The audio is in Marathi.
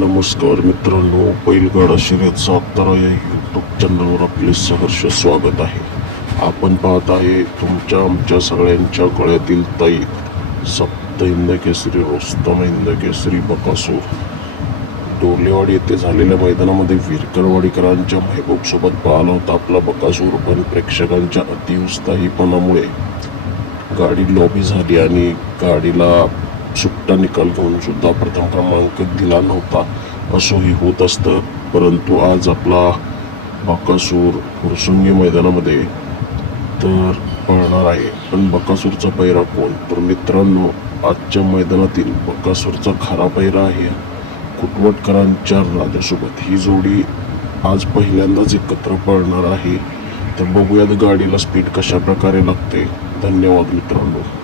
नमस्कार मित्रांनो बैलगाडा शर्यत सातारा या यूट्यूब चॅनलवर आपले सहर्ष स्वागत आहे. आपण पाहत आहे तुमच्या आमच्या सगळ्यांच्या गळ्यातील ताई सप्त हिंद केसरी रोस्तम हिंद केसरी बकासूर. डोलेवाडी येथे झालेल्या मैदानामध्ये विरकरवाडीकरांच्या महबूब सोबत पाहिला होता. आपला बकासूर पण प्रेक्षकांच्या अतिउत्साहीपणामुळे गाडी लॉबी झाली आणि गाडीला सुट्टा निकाल घेऊन सुद्धा प्रथम क्रमांक दिला नव्हता. असंही होत असतं. परंतु आज आपला बकासूर फुरसुंगी मैदानामध्ये तर पळणार आहे. पण बकासूरचा पैरा कोण? तर मित्रांनो आजच्या मैदानातील बकासूरचा खरा पैरा आहे. कुटवटकरांच्या राजासोबत ही जोडी आज पहिल्यांदाच एकत्र पळणार आहे. तर बघूयात गाडीला स्पीड कशा प्रकारे लागते. धन्यवाद मित्रांनो.